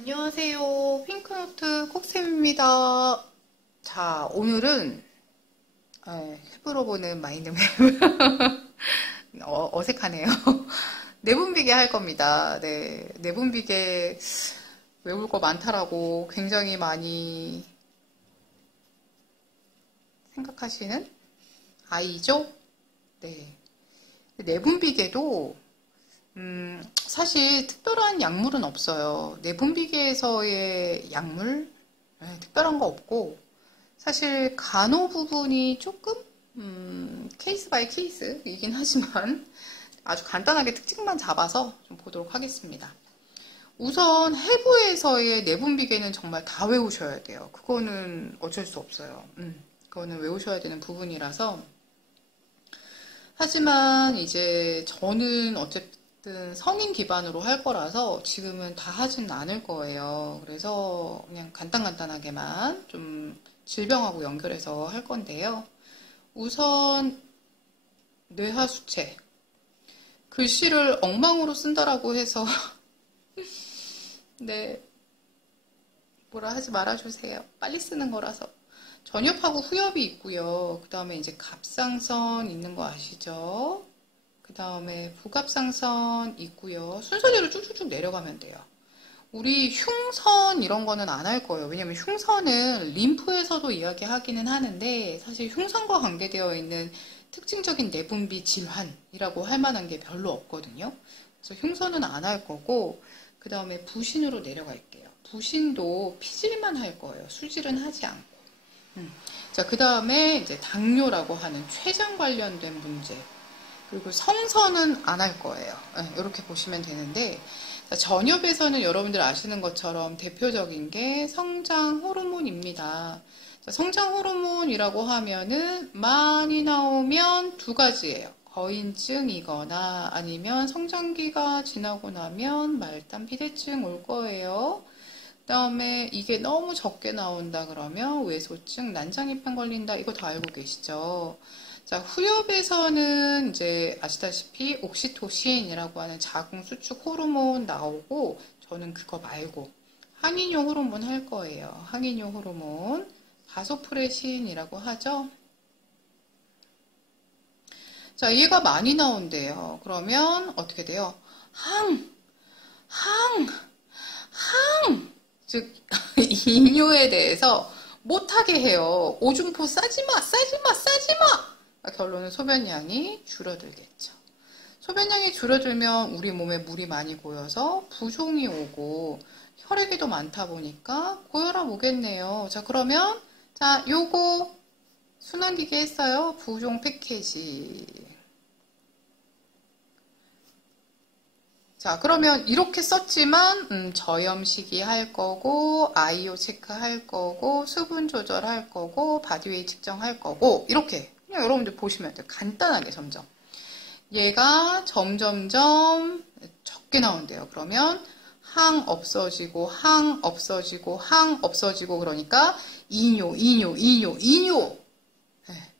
안녕하세요. 핑크노트 콕쌤입니다. 자, 오늘은 heb으로 보는 마인드맵 어색하네요. 내분비계 할 겁니다. 네, 내분비계 외울 거 많다라고 굉장히 많이 생각하시는 아이죠? 네. 내분비계도 사실 특별한 약물은 없어요. 내분비계에서의 약물 특별한 거 없고 사실 간호 부분이 조금 케이스 바이 케이스이긴 하지만 아주 간단하게 특징만 잡아서 좀 보도록 하겠습니다. 우선 해부에서의 내분비계는 정말 다 외우셔야 돼요. 그거는 어쩔 수 없어요. 그거는 외우셔야 되는 부분이라서. 하지만 이제 저는 어쨌든 성인 기반으로 할 거라서 지금은 다 하진 않을 거예요. 그래서 그냥 간단하게만 좀 질병하고 연결해서 할 건데요. 우선 뇌하수체. 글씨를 엉망으로 쓴다라고 해서 네, 뭐라 하지 말아주세요. 빨리 쓰는 거라서. 전엽하고 후엽이 있고요. 그 다음에 이제 갑상선 있는 거 아시죠? 그 다음에 부갑상선 있고요. 순서대로 쭉쭉쭉 내려가면 돼요. 우리 흉선 이런 거는 안 할 거예요. 왜냐면 흉선은 림프에서도 이야기하기는 하는데 사실 흉선과 관계되어 있는 특징적인 내분비 질환이라고 할 만한 게 별로 없거든요. 그래서 흉선은 안 할 거고 그 다음에 부신으로 내려갈게요. 부신도 피질만 할 거예요. 수질은 하지 않고. 자, 그 다음에 이제 당뇨라고 하는 췌장 관련된 문제. 그리고 성선은 안 할 거예요. 이렇게 보시면 되는데, 자, 전엽에서는 여러분들 아시는 것처럼 대표적인 게 성장 호르몬입니다. 자, 성장 호르몬이라고 하면은 많이 나오면 두 가지예요. 거인증이거나 아니면 성장기가 지나고 나면 말단 비대증 올 거예요. 그 다음에 이게 너무 적게 나온다 그러면 외소증, 난장이병 걸린다. 이거 다 알고 계시죠? 자, 후엽에서는 이제 아시다시피 옥시토신이라고 하는 자궁 수축 호르몬 나오고 저는 그거 말고 항인효 호르몬 할 거예요. 항인효 호르몬, 바소프레신이라고 하죠. 자, 얘가 많이 나온대요. 그러면 어떻게 돼요? 즉 인뇨에 대해서 못하게 해요. 오줌포 싸지마. 결론은 소변량이 줄어들겠죠. 소변량이 줄어들면 우리 몸에 물이 많이 고여서 부종이 오고 혈액이 더 많다 보니까 고혈압 오겠네요. 자, 그러면 자, 요거 순환기계 했어요. 부종 패키지. 자, 그러면 이렇게 썼지만 저염식이 할 거고 아이오 체크 할 거고 수분 조절 할 거고 바디웨이 측정할 거고 이렇게 그냥 여러분들 보시면 돼요. 간단하게 점점. 얘가 점점점 적게 나온대요. 그러면 항 없어지고 그러니까 이뇨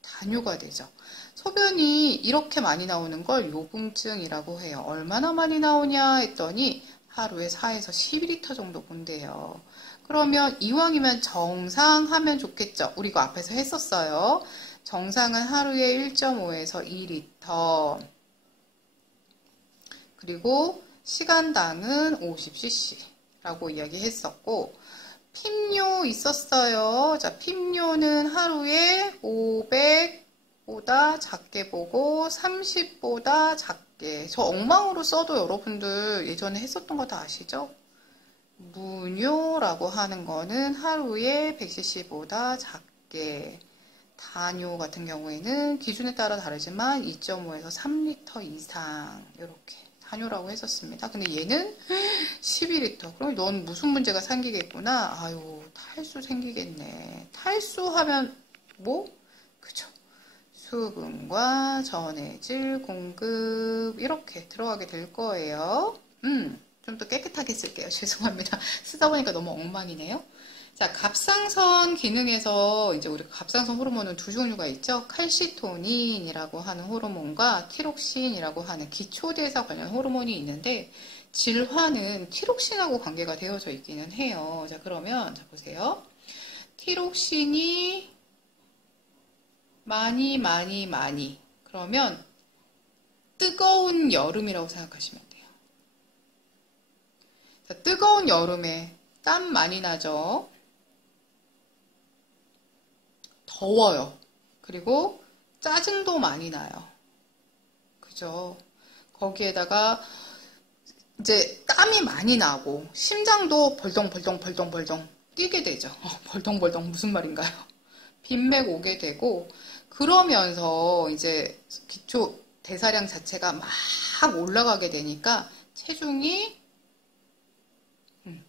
다뇨가 되죠. 소변이 이렇게 많이 나오는 걸 요금증이라고 해요. 얼마나 많이 나오냐 했더니 하루에 4에서 12리터 정도 본대요. 그러면 이왕이면 정상 하면 좋겠죠. 우리 이거 앞에서 했었어요. 정상은 하루에 1.5에서 2리터. 그리고 시간당은 50cc라고 이야기했었고 핍뇨 있었어요. 자, 핍뇨는 하루에 500보다 작게 보고 30보다 작게. 저 엉망으로 써도 여러분들 예전에 했었던 거 다 아시죠? 무뇨라고 하는 거는 하루에 100cc보다 작게. 다뇨 같은 경우에는 기준에 따라 다르지만 2.5에서 3리터 이상 이렇게 다뇨라고 했었습니다. 근데 얘는 12리터. 그럼 넌 무슨 문제가 생기겠구나. 아유, 탈수 생기겠네. 탈수하면 뭐? 그죠? 수분과 전해질 공급 이렇게 들어가게 될 거예요. 좀 더 깨끗하게 쓸게요. 죄송합니다. 쓰다 보니까 너무 엉망이네요. 자, 갑상선 기능에서 이제 우리 갑상선 호르몬은 두 종류가 있죠. 칼시토닌이라고 하는 호르몬과 티록신이라고 하는 기초대사 관련 호르몬이 있는데 질환은 티록신하고 관계가 되어져 있기는 해요. 자, 그러면, 자, 보세요. 티록신이 많이. 그러면 뜨거운 여름이라고 생각하시면 돼요. 자, 뜨거운 여름에 땀 많이 나죠? 더워요. 그리고 짜증도 많이 나요. 그죠? 거기에다가 이제 땀이 많이 나고 심장도 벌덩 뛰게 되죠. 벌덩 무슨 말인가요? 빈맥 오게 되고 그러면서 이제 기초 대사량 자체가 막 올라가게 되니까 체중이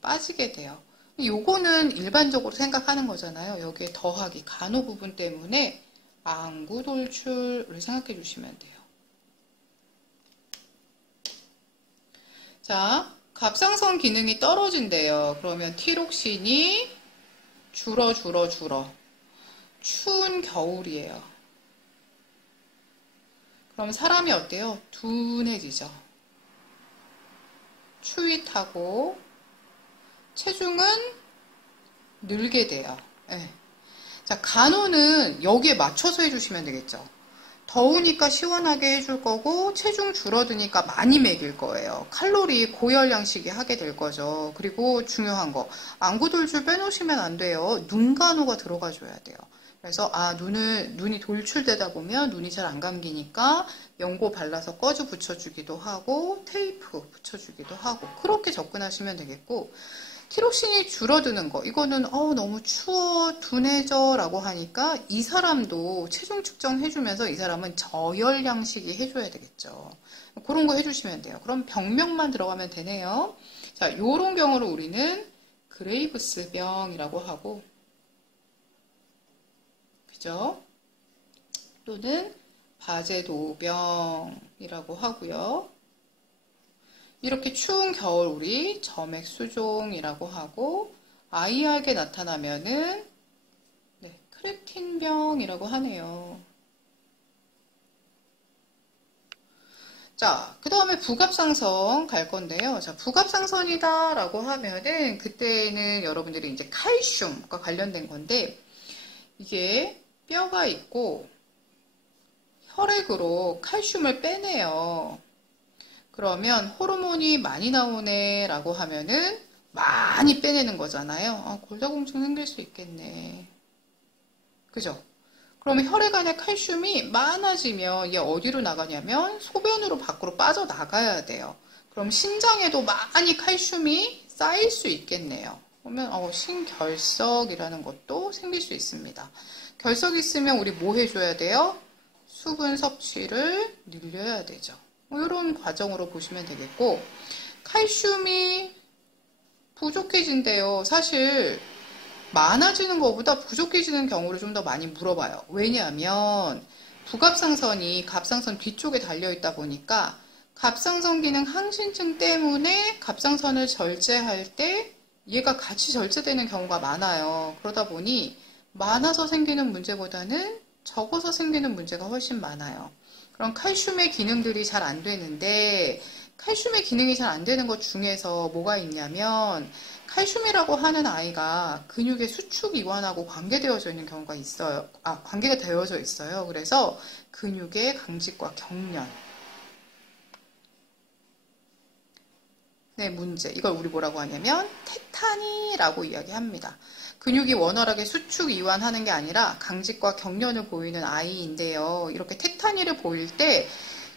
빠지게 돼요. 요거는 일반적으로 생각하는 거잖아요. 여기에 더하기 간호 부분 때문에 안구돌출을 생각해 주시면 돼요. 자, 갑상선 기능이 떨어진대요. 그러면 티록신이 줄어. 추운 겨울이에요. 그럼 사람이 어때요? 둔해지죠. 추위 타고 체중은 늘게 돼요. 네. 자, 간호는 여기에 맞춰서 해주시면 되겠죠. 더우니까 시원하게 해줄 거고 체중 줄어드니까 많이 먹일 거예요. 칼로리 고열량식이 하게 될 거죠. 그리고 중요한 거 안구돌출 빼놓으시면 안 돼요. 눈 간호가 들어가줘야 돼요. 그래서 눈이 돌출되다 보면 눈이 잘 안 감기니까 연고 발라서 꺼주 붙여주기도 하고 테이프 붙여주기도 하고 그렇게 접근하시면 되겠고 티록신이 줄어드는 거 이거는 너무 추워 둔해져 라고 하니까 이 사람도 체중 측정 해주면서 이 사람은 저열량식이 해줘야 되겠죠. 그런 거 해주시면 돼요. 그럼 병명만 들어가면 되네요. 자, 요런 경우를 우리는 그레이브스 병이라고 하고 그죠? 또는 바제도병이라고 하고요. 이렇게 추운 겨울 우리 점액수종이라고 하고 아이에게 나타나면은 크레틴병이라고 하네요. 자, 그 다음에 부갑상선 갈 건데요. 자, 부갑상선이다 라고 하면은 그때는 여러분들이 이제 칼슘과 관련된 건데 이게 뼈가 있고 혈액으로 칼슘을 빼내요. 그러면 호르몬이 많이 나오네 라고 하면은 많이 빼내는 거잖아요. 골다공증 생길 수 있겠네. 그죠? 그러면 혈액 안에 칼슘이 많아지면 이게 어디로 나가냐면 소변으로 밖으로 빠져나가야 돼요. 그럼 신장에도 많이 칼슘이 쌓일 수 있겠네요. 그러면 신결석이라는 것도 생길 수 있습니다. 결석이 있으면 우리 뭐 해줘야 돼요? 수분 섭취를 늘려야 되죠. 이런 과정으로 보시면 되겠고 칼슘이 부족해진대요. 사실 많아지는 것보다 부족해지는 경우를 좀 더 많이 물어봐요. 왜냐하면 부갑상선이 갑상선 뒤쪽에 달려있다 보니까 갑상선 기능 항신증 때문에 갑상선을 절제할 때 얘가 같이 절제되는 경우가 많아요. 그러다 보니 많아서 생기는 문제보다는 적어서 생기는 문제가 훨씬 많아요. 그럼 칼슘의 기능들이 잘 안 되는데 칼슘의 기능이 잘 안 되는 것 중에서 뭐가 있냐면 칼슘이라고 하는 아이가 근육의 수축 이완하고 관계되어져 있는 경우가 있어요. 관계가 되어져 있어요. 그래서 근육의 강직과 경련. 네, 문제. 이걸 우리 뭐라고 하냐면 테타니라고 이야기합니다. 근육이 원활하게 수축 이완하는 게 아니라 강직과 경련을 보이는 아이인데요. 이렇게 테타니를 보일 때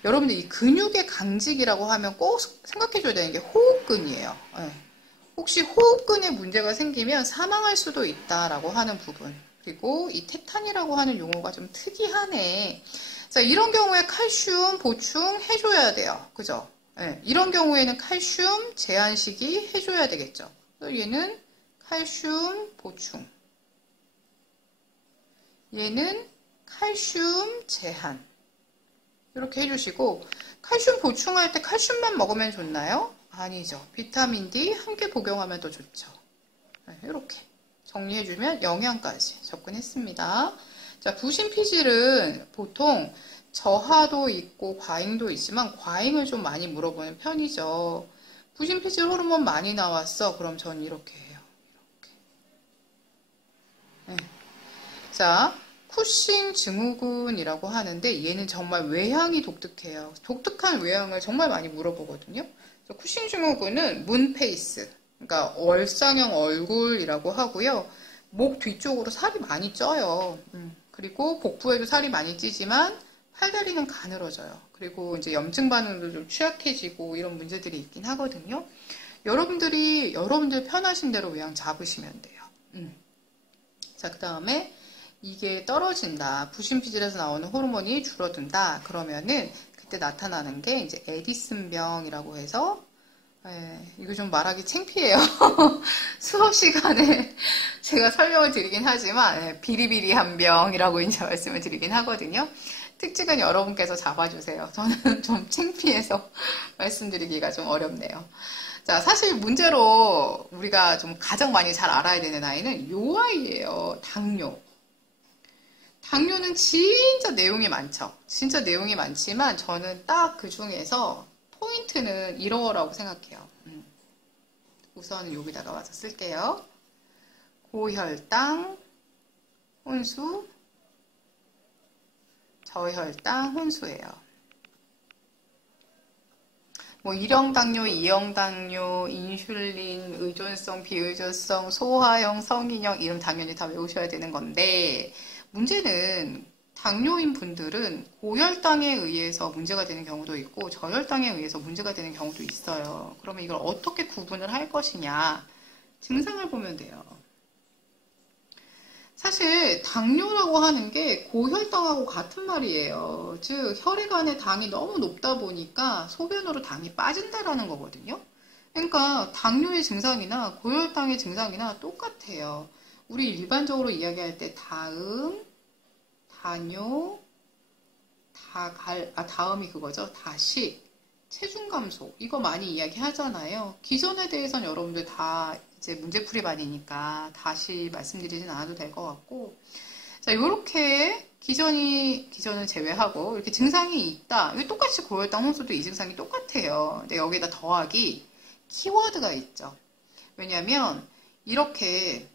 여러분들 이 근육의 강직이라고 하면 꼭 생각해 줘야 되는 게 호흡근이에요. 네. 혹시 호흡근에 문제가 생기면 사망할 수도 있다라고 하는 부분. 그리고 이 테탄이라고 하는 용어가 좀 특이하네. 자, 이런 경우에 칼슘 보충해줘야 돼요. 그죠? 네, 이런 경우에는 칼슘 제한식이 해줘야 되겠죠. 얘는 칼슘 보충. 얘는 칼슘 제한. 이렇게 해주시고 칼슘 보충할 때 칼슘만 먹으면 좋나요? 아니죠. 비타민 D 함께 복용하면 더 좋죠. 네, 이렇게 정리해주면 영양까지 접근했습니다. 자, 부신피질은 보통 저하도 있고 과잉도 있지만 과잉을 좀 많이 물어보는 편이죠. 부신피질 호르몬 많이 나왔어. 그럼 전 이렇게 해요. 이렇게. 네. 자, 쿠싱 증후군이라고 하는데 얘는 정말 외향이 독특해요. 독특한 외향을 정말 많이 물어보거든요. 쿠싱 증후군은 문페이스, 그러니까 월상형 얼굴이라고 하고요. 목 뒤쪽으로 살이 많이 쪄요. 그리고 복부에도 살이 많이 찌지만 팔다리는 가늘어져요. 그리고 이제 염증 반응도 좀 취약해지고 이런 문제들이 있긴 하거든요. 여러분들 편하신 대로 외양 잡으시면 돼요. 자, 그 다음에 이게 떨어진다. 부신피질에서 나오는 호르몬이 줄어든다. 그러면은 그때 나타나는 게 이제 에디슨병이라고 해서 이거 좀 말하기 창피해요. 수업 시간에 제가 설명을 드리긴 하지만 비리비리한 병이라고 이제 말씀을 드리긴 하거든요. 특징은 여러분께서 잡아주세요. 저는 좀 창피해서 말씀드리기가 좀 어렵네요. 자, 사실 문제로 우리가 좀 가장 많이 잘 알아야 되는 아이는 요 아이예요. 당뇨. 당뇨는 진짜 내용이 많죠. 진짜 내용이 많지만 저는 딱 그 중에서 포인트는 이러라고 생각해요. 우선 여기다가 와서 쓸게요. 고혈당, 혼수, 저혈당, 혼수예요. 뭐 1형 당뇨, 2형 당뇨, 인슐린, 의존성, 비의존성, 소화형, 성인형 이름 당연히 다 외우셔야 되는 건데 문제는 당뇨인 분들은 고혈당에 의해서 문제가 되는 경우도 있고 저혈당에 의해서 문제가 되는 경우도 있어요. 그러면 이걸 어떻게 구분을 할 것이냐? 증상을 보면 돼요. 사실 당뇨라고 하는 게 고혈당하고 같은 말이에요. 즉 혈액안에 당이 너무 높다 보니까 소변으로 당이 빠진다라는 거거든요. 그러니까 당뇨의 증상이나 고혈당의 증상이나 똑같아요. 우리 일반적으로 이야기할 때 다음, 다뇨, 다음이 그거죠. 다식, 체중 감소 이거 많이 이야기하잖아요. 기전에 대해서는 여러분들 다 이제 문제풀이반이니까 다시 말씀드리진 않아도 될 것 같고, 자, 요렇게 기전은 제외하고 이렇게 증상이 있다. 이게 똑같이 고혈당, 혼수도 이 증상이 똑같아요. 근데 여기다 더하기 키워드가 있죠. 왜냐면 이렇게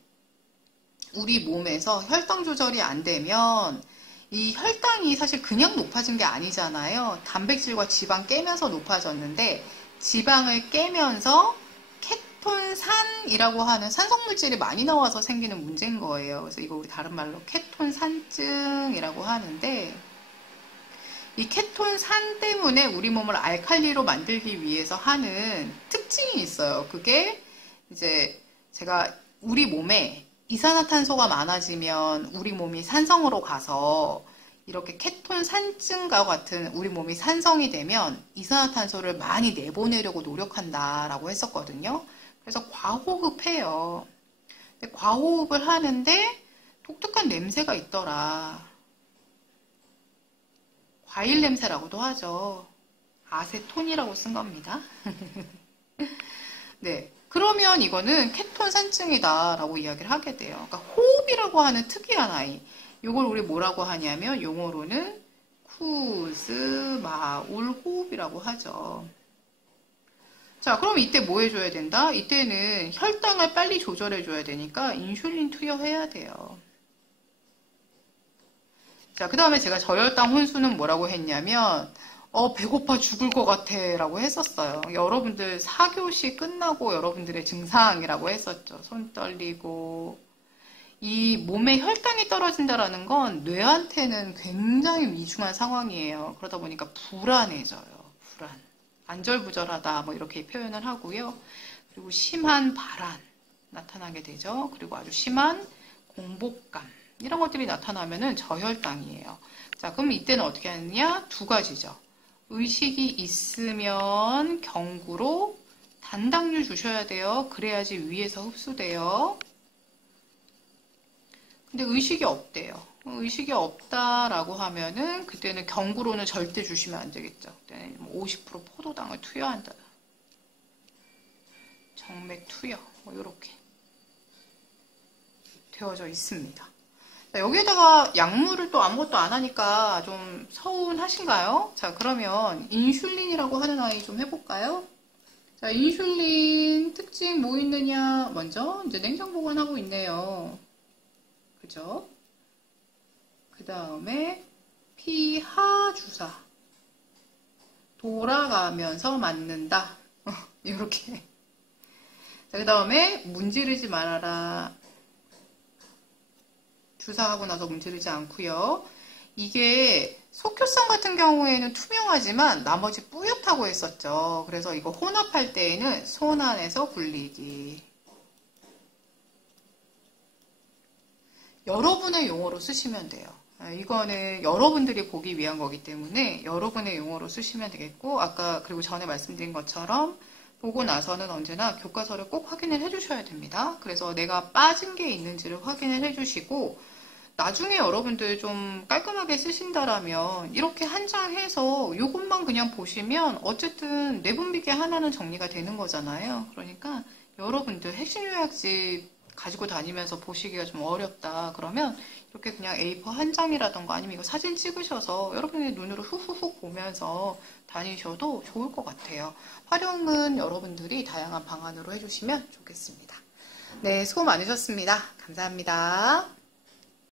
우리 몸에서 혈당 조절이 안 되면 이 혈당이 사실 그냥 높아진 게 아니잖아요. 단백질과 지방 깨면서 높아졌는데 지방을 깨면서 케톤산이라고 하는 산성물질이 많이 나와서 생기는 문제인 거예요. 그래서 이거 우리 다른 말로 케톤산증이라고 하는데 이 케톤산 때문에 우리 몸을 알칼리로 만들기 위해서 하는 특징이 있어요. 그게 이제 제가 우리 몸에 이산화탄소가 많아지면 우리 몸이 산성으로 가서 이렇게 케톤산증과 같은 우리 몸이 산성이 되면 이산화탄소를 많이 내보내려고 노력한다라고 했었거든요. 그래서 과호흡해요. 근데 과호흡을 하는데 독특한 냄새가 있더라. 과일 냄새라고도 하죠. 아세톤이라고 쓴 겁니다. 네. 그러면 이거는 케톤산증이다라고 이야기를 하게 돼요. 그러니까 호흡이라고 하는 특이한 아이. 이걸 우리 뭐라고 하냐면 용어로는 쿠즈마울 호흡이라고 하죠. 자, 그럼 이때 뭐 해줘야 된다? 이때는 혈당을 빨리 조절해줘야 되니까 인슐린 투여해야 돼요. 자, 그 다음에 제가 저혈당 혼수는 뭐라고 했냐면 배고파 죽을 것 같아 라고 했었어요. 여러분들 4교시 끝나고 여러분들의 증상이라고 했었죠. 손 떨리고 이 몸에 혈당이 떨어진다라는 건 뇌한테는 굉장히 위중한 상황이에요. 그러다 보니까 불안해져요. 불안. 안절부절하다 뭐 이렇게 표현을 하고요. 그리고 심한 발한 나타나게 되죠. 그리고 아주 심한 공복감 이런 것들이 나타나면은 저혈당이에요. 자, 그럼 이때는 어떻게 하느냐? 두 가지죠. 의식이 있으면 경구로 단당류 주셔야 돼요. 그래야지 위에서 흡수돼요. 근데 의식이 없대요. 의식이 없다라고 하면은 그때는 경구로는 절대 주시면 안 되겠죠. 그때는 50% 포도당을 투여한다. 정맥 투여 뭐 이렇게 되어져 있습니다. 자, 여기에다가 약물을 또 아무것도 안 하니까 좀 서운하신가요? 자, 그러면 인슐린이라고 하는 아이 좀 해볼까요? 자, 인슐린 특징 뭐 있느냐? 먼저 이제 냉장 보관하고 있네요. 그죠? 그 다음에 피하 주사. 돌아가면서 맞는다. 이렇게. 자, 그 다음에 문지르지 말아라. 주사하고 나서 문지르지 않고요. 이게 속효성 같은 경우에는 투명하지만 나머지 뿌옇다고 했었죠. 그래서 이거 혼합할 때에는 손 안에서 굴리기. 여러분의 용어로 쓰시면 돼요. 이거는 여러분들이 보기 위한 거기 때문에 여러분의 용어로 쓰시면 되겠고, 아까 그리고 전에 말씀드린 것처럼 보고 나서는 언제나 교과서를 꼭 확인을 해주셔야 됩니다. 그래서 내가 빠진 게 있는지를 확인을 해주시고, 나중에 여러분들 좀 깔끔하게 쓰신다라면 이렇게 한 장 해서 이것만 그냥 보시면 어쨌든 내분비계 하나는 정리가 되는 거잖아요. 그러니까 여러분들 핵심 요약집 가지고 다니면서 보시기가 좀 어렵다 그러면 이렇게 그냥 A4 한 장이라던가 아니면 이거 사진 찍으셔서 여러분의 눈으로 후후후 보면서 다니셔도 좋을 것 같아요. 활용은 여러분들이 다양한 방안으로 해주시면 좋겠습니다. 네, 수고 많으셨습니다. 감사합니다.